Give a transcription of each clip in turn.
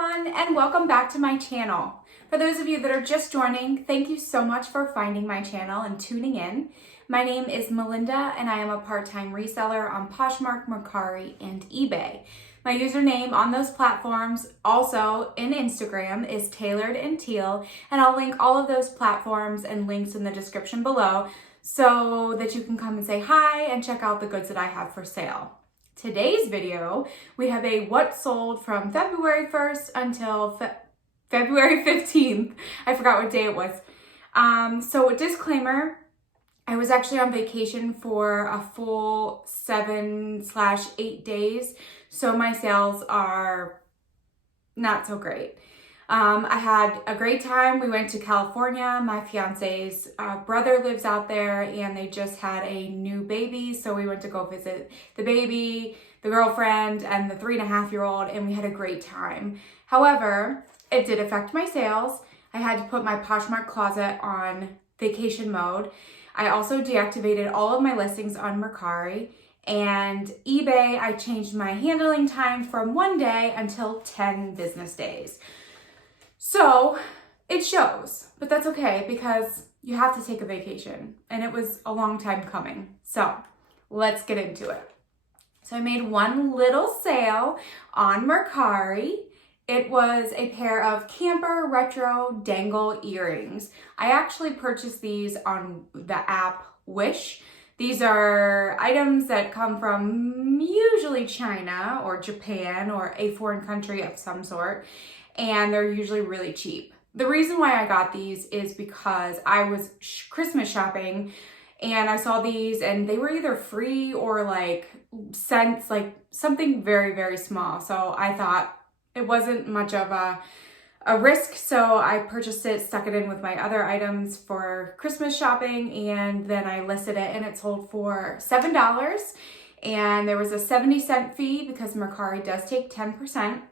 everyone, and welcome back to my channel. For those of you that are just joining, thank you so much for finding my channel and tuning in. My name is Melinda and I am a part-time reseller on Poshmark, Mercari, and eBay. My username on those platforms, also in Instagram, is Tailored and Teal, and I'll link all of those platforms and links in the description below so that you can come and say hi and check out the goods that I have for sale. Today's video, we have a what sold from February 1st until February 15th. I forgot what day it was. So disclaimer, I was actually on vacation for a full 7/8 days. So my sales are not so great. I had a great time. We went to California. My fiance's brother lives out there and they just had a new baby. So we went to go visit the baby, the girlfriend, and the 3.5-year-old, and we had a great time. However, it did affect my sales. I had to put my Poshmark Closet on vacation mode. I also deactivated all of my listings on Mercari, and eBay, I changed my handling time from 1 day until 10 business days. So it shows, but that's okay because you have to take a vacation and it was a long time coming. So let's get into it. So I made one little sale on Mercari. It was a pair of camper retro dangle earrings. I actually purchased these on the app Wish. These are items that come from usually China or Japan or a foreign country of some sort, and they're usually really cheap. The reason why I got these is because I was Christmas shopping and I saw these and they were either free or like cents, like something very, very small. So I thought it wasn't much of a risk. So I purchased it, stuck it in with my other items for Christmas shopping, and then I listed it and it sold for $7. And there was a 70-cent fee because Mercari does take 10%.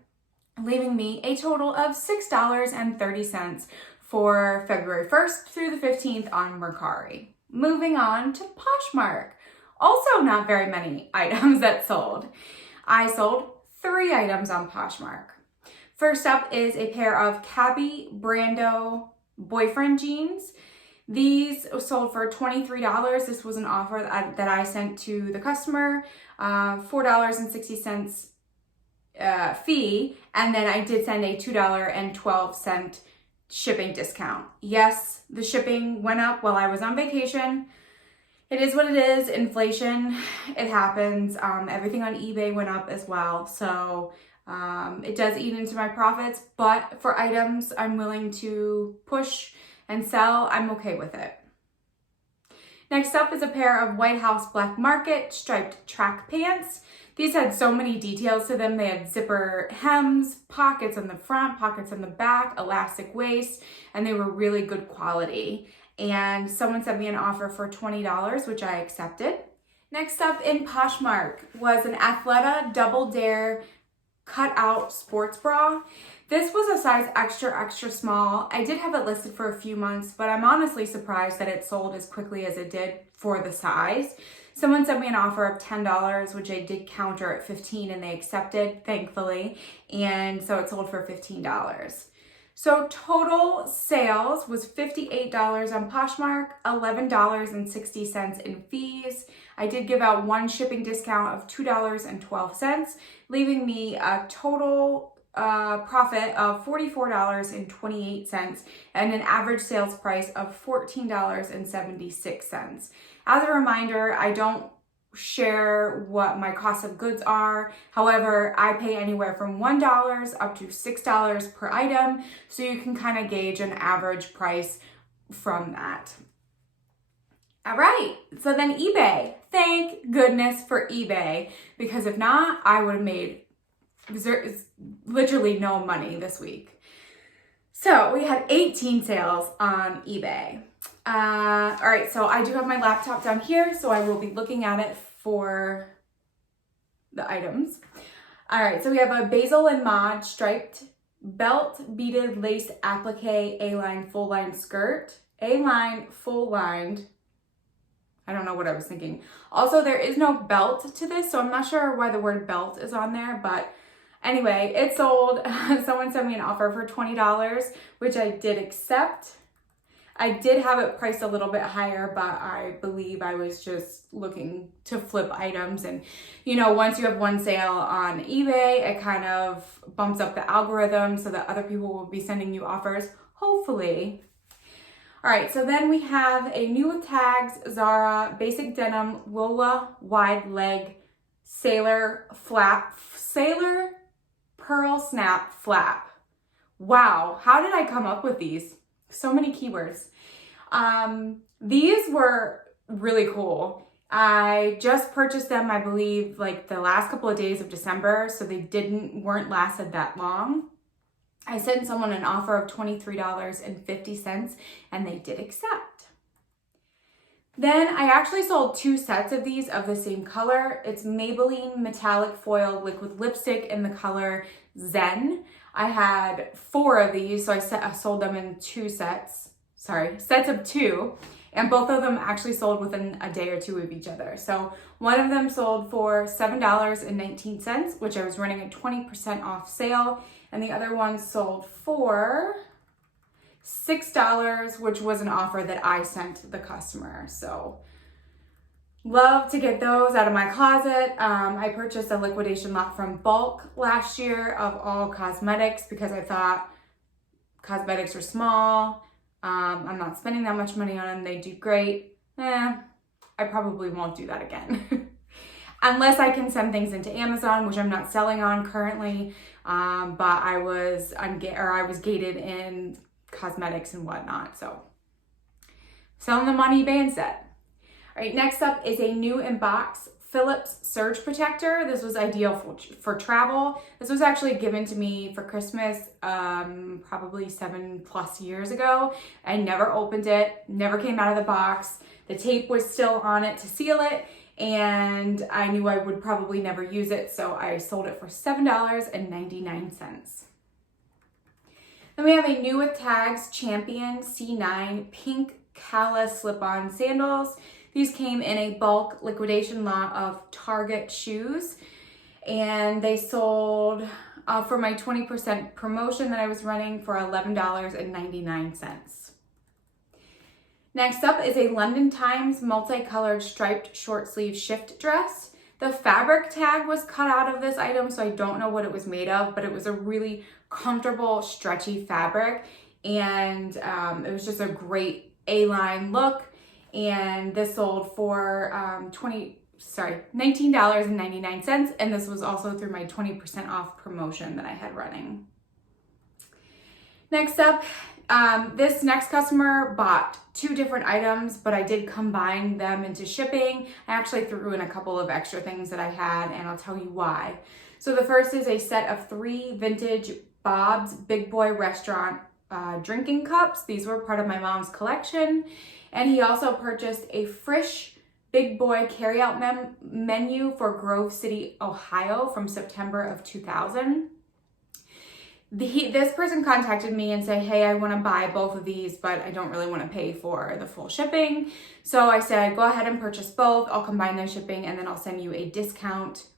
Leaving me a total of $6.30 for February 1st through the 15th on Mercari. Moving on to Poshmark. Also not very many items that sold. I sold 3 items on Poshmark. First up is a pair of Cabby Brando boyfriend jeans. These sold for $23. This was an offer that I sent to the customer, $4.60 fee, and then I did send a $2.12 shipping discount. Yes, the shipping went up while I was on vacation. It is what it is. Inflation, it happens. Everything on eBay went up as well, so it does eat into my profits, but for items I'm willing to push and sell, I'm okay with it. Next up is a pair of White House Black Market striped track pants. These had so many details to them. They had zipper hems, pockets on the front, pockets on the back, elastic waist, and they were really good quality. And someone sent me an offer for $20, which I accepted. Next up in Poshmark was an Athleta Double Dare cutout sports bra. This was a size extra small. I did have it listed for a few months, but I'm honestly surprised that it sold as quickly as it did for the size. Someone sent me an offer of $10, which I did counter at $15, and they accepted, thankfully. And so it sold for $15. So total sales was $58 on Poshmark, $11.60 in fees. I did give out one shipping discount of $2.12, leaving me a total profit of $44.28 and an average sales price of $14.76. As a reminder, I don't share what my cost of goods are. However, I pay anywhere from $1 up to $6 per item, so you can kind of gauge an average price from that. All right, so then eBay. Thank goodness for eBay, because if not, I would have made literally no money this week. So we had 18 sales on eBay. All right, so I do have my laptop down here, so I will be looking at it for the items. All right, so we have a Basil and Mod striped belt beaded lace applique A-line full line skirt. A-line full lined. I don't know what I was thinking. Also, there is no belt to this, so I'm not sure why the word belt is on there, but Anyway, it sold. Someone sent me an offer for $20, which I did accept. I did have it priced a little bit higher, but I believe I was just looking to flip items. And, you know, once you have one sale on eBay, it kind of bumps up the algorithm so that other people will be sending you offers, hopefully. All right, so then we have a new with tags, Zara, basic denim, Lola, wide leg, sailor pearl snap flap. Wow, how did I come up with these? So many keywords. These were really cool. I just purchased them, I believe, like the last couple of days of December, so they weren't lasted that long. I sent someone an offer of $23.50 and they did accept. Then I actually sold 2 sets of these of the same color. It's Maybelline Metallic Foil Liquid Lipstick in the color Zen. I had 4 of these, so I sold them in sets of 2, and both of them actually sold within a day or 2 of each other. So one of them sold for $7.19, which I was running a 20% off sale, and the other one sold for $6, which was an offer that I sent the customer. So love to get those out of my closet. I purchased a liquidation lot from Bulk last year of all cosmetics because I thought cosmetics are small. I'm not spending that much money on them. They do great. I probably won't do that again. Unless I can send things into Amazon, which I'm not selling on currently. But I was gated in cosmetics and whatnot. So selling them on eBay instead. All right, next up is a new in box Philips Surge Protector. This was ideal for travel. This was actually given to me for Christmas probably 7+ years ago. I never opened it, never came out of the box. The tape was still on it to seal it, and I knew I would probably never use it, so I sold it for $7.99. Then we have a new with tags Champion C9 Pink Cala slip-on sandals. These came in a bulk liquidation lot of Target shoes, and they sold for my 20% promotion that I was running for $11.99. Next up is a London Times multicolored striped short sleeve shift dress. The fabric tag was cut out of this item, so I don't know what it was made of, but it was a really comfortable, stretchy fabric, and it was just a great A-line look. And this sold for $19.99, and this was also through my 20% off promotion that I had running. Next up, this next customer bought 2 different items, but I did combine them into shipping. I actually threw in a couple of extra things that I had, and I'll tell you why. So the first is a set of 3 vintage Bob's Big Boy Restaurant drinking cups. These were part of my mom's collection. And he also purchased a Frisch Big Boy carryout menu for Grove City, Ohio from September of 2000. This person contacted me and said, hey, I want to buy both of these, but I don't really want to pay for the full shipping. So I said, go ahead and purchase both. I'll combine the shipping, and then I'll send you a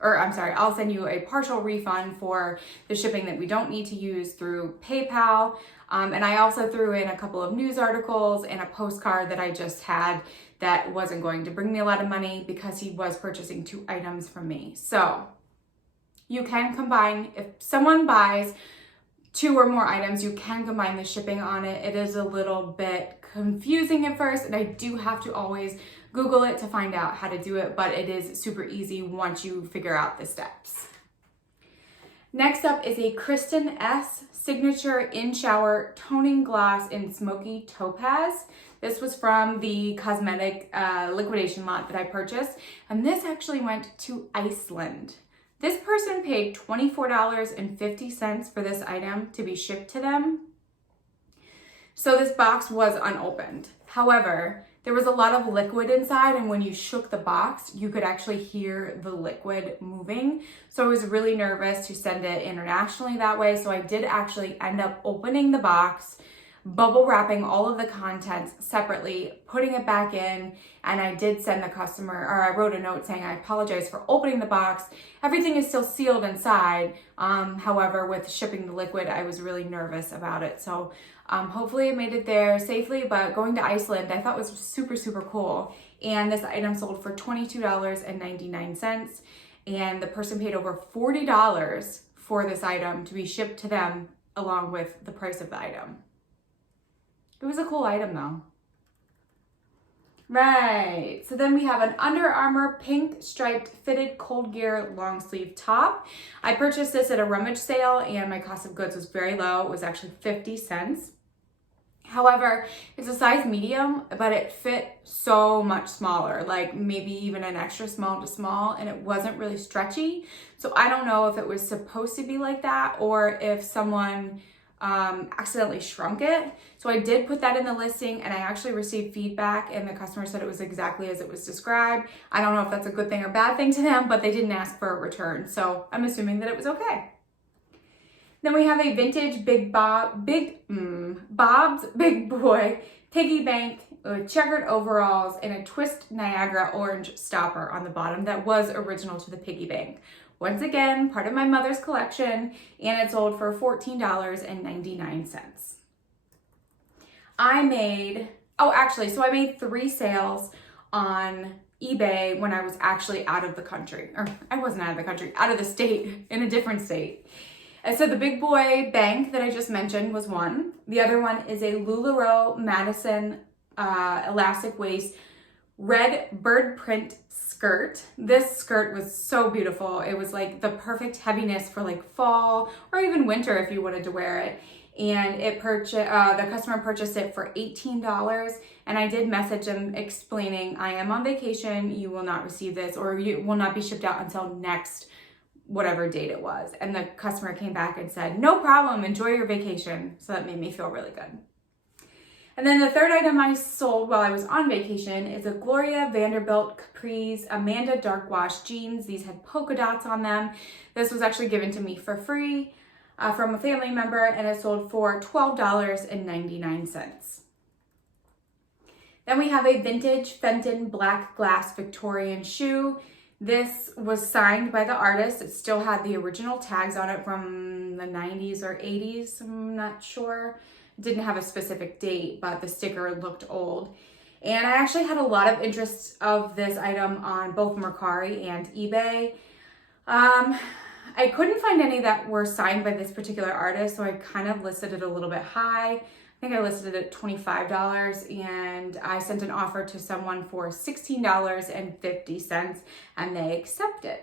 I'll send you a partial refund for the shipping that we don't need to use through PayPal. And I also threw in a couple of news articles and a postcard that I just had that wasn't going to bring me a lot of money because he was purchasing 2 items from me. So you can combine, if someone buys 2 or more items, you can combine the shipping on it. It is a little bit confusing at first, and I do have to always Google it to find out how to do it, but it is super easy once you figure out the steps. Next up is a Kristen S. Signature In Shower Toning Gloss in Smoky Topaz. This was from the cosmetic liquidation lot that I purchased, and this actually went to Iceland. This person paid $24.50 for this item to be shipped to them. So this box was unopened. However, there was a lot of liquid inside, and when you shook the box, you could actually hear the liquid moving. So I was really nervous to send it internationally that way. So I did actually end up opening the box, bubble wrapping all of the contents separately, putting it back in, and I did send the customer, or I wrote a note saying I apologize for opening the box. Everything is still sealed inside. However, with shipping the liquid, I was really nervous about it. So hopefully it made it there safely, but going to Iceland I thought was super, super cool. And this item sold for $22.99, and the person paid over $40 for this item to be shipped to them along with the price of the item. It was a cool item though. Right, so then we have an Under Armour pink striped fitted cold gear long sleeve top. I purchased this at a rummage sale and my cost of goods was very low. It was actually 50 cents. However, it's a size medium, but it fit so much smaller, like maybe even an extra small to small, and it wasn't really stretchy. So I don't know if it was supposed to be like that or if someone accidentally shrunk it. So I did put that in the listing and I actually received feedback and the customer said it was exactly as it was described. I don't know if that's a good thing or bad thing to them, but they didn't ask for a return. So I'm assuming that it was okay. Then we have a vintage Bob's Big Boy piggy bank with checkered overalls and a twist Niagara orange stopper on the bottom that was original to the piggy bank. Once again, part of my mother's collection, and it sold for $14.99. I made 3 sales on eBay when I was actually out of the country. Or I wasn't out of the country, out of the state, in a different state. And so the Big Boy bank that I just mentioned was one. The other one is a LuLaRoe Madison elastic waist red bird print skirt. This skirt was so beautiful. It was like the perfect heaviness for like fall or even winter if you wanted to wear it. And the customer purchased it for $18, and I did message them explaining I am on vacation, you will not receive this, or you will not be shipped out until next whatever date it was. And the customer came back and said, no problem, enjoy your vacation. So that made me feel really good. And then the third item I sold while I was on vacation is a Gloria Vanderbilt Capri's Amanda Dark Wash jeans. These had polka dots on them. This was actually given to me for free from a family member, and it sold for $12.99. Then we have a vintage Fenton black glass Victorian shoe. This was signed by the artist. It still had the original tags on it from the 90s or 80s, I'm not sure. It didn't have a specific date, but the sticker looked old. And I actually had a lot of interest of this item on both Mercari and eBay. I couldn't find any that were signed by this particular artist, so I kind of listed it a little bit high. I think I listed it at $25, and I sent an offer to someone for $16.50, and they accepted.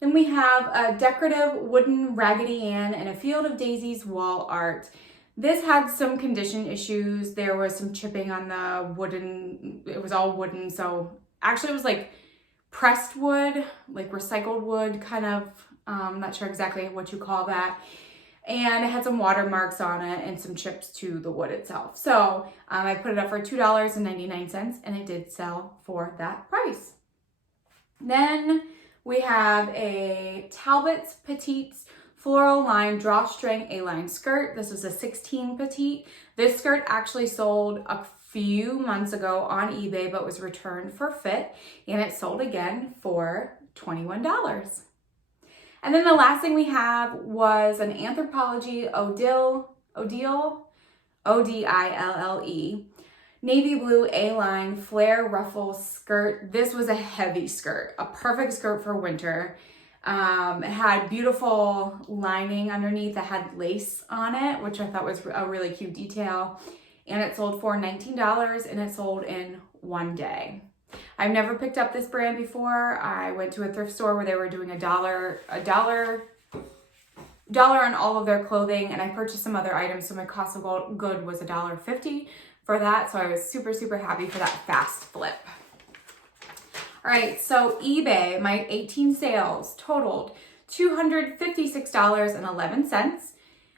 Then we have a decorative wooden Raggedy Ann and a Field of Daisies wall art. This had some condition issues. There was some chipping on the wooden, it was all wooden, so actually it was like pressed wood, like recycled wood, kind of, I'm not sure exactly what you call that. And it had some watermarks on it and some chips to the wood itself. So I put it up for $2.99, and it did sell for that price. Then we have a Talbot's Petites Floral Line Drawstring A-line skirt. This is a 16 petite. This skirt actually sold a few months ago on eBay, but was returned for fit, and it sold again for $21. And then the last thing we have was an Anthropologie Odile, O-D-I-L-L-E, navy blue A-line flare ruffle skirt. This was a heavy skirt, a perfect skirt for winter. It had beautiful lining underneath that had lace on it, which I thought was a really cute detail. And it sold for $19, and it sold in one day. I've never picked up this brand before. I went to a thrift store where they were doing a dollar on all of their clothing, and I purchased some other items, so my cost of good was $1.50 for that. So I was super, super happy for that fast flip. All right, so eBay, my 18 sales totaled $256.11.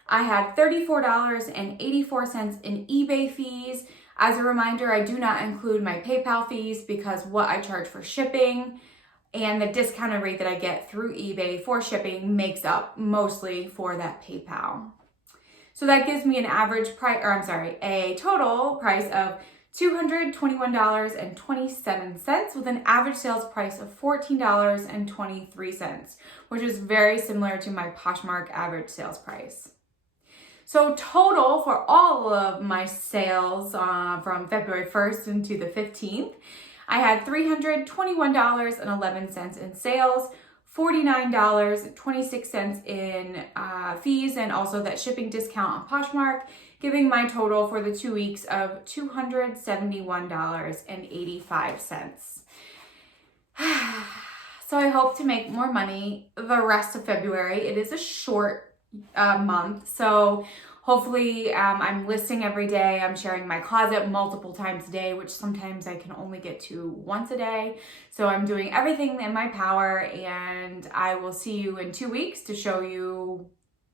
I had $34.84 in eBay fees. As a reminder, I do not include my PayPal fees because what I charge for shipping and the discounted rate that I get through eBay for shipping makes up mostly for that PayPal. So that gives me an average price, or I'm sorry, a total price of $221.27 with an average sales price of $14.23, which is very similar to my Poshmark average sales price. So total for all of my sales from February 1st into the 15th, I had $321.11 in sales, $49.26 in fees, and also that shipping discount on Poshmark, giving my total for the 2 weeks of $271.85. So I hope to make more money the rest of February. It is a short month, so hopefully I'm listing every day. I'm sharing my closet multiple times a day, which sometimes I can only get to once a day. So I'm doing everything in my power, and I will see you in 2 weeks to show you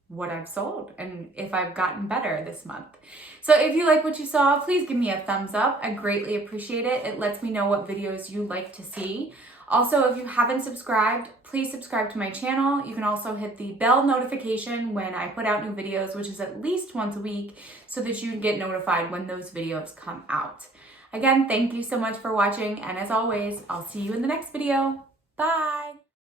what I've sold and if I've gotten better this month. So if you like what you saw, please give me a thumbs up. I greatly appreciate it. It lets me know what videos you like to see. Also, if you haven't subscribed, please subscribe to my channel. You can also hit the bell notification when I put out new videos, which is at least once a week, so that you get notified when those videos come out. Again, thank you so much for watching, and as always, I'll see you in the next video. Bye!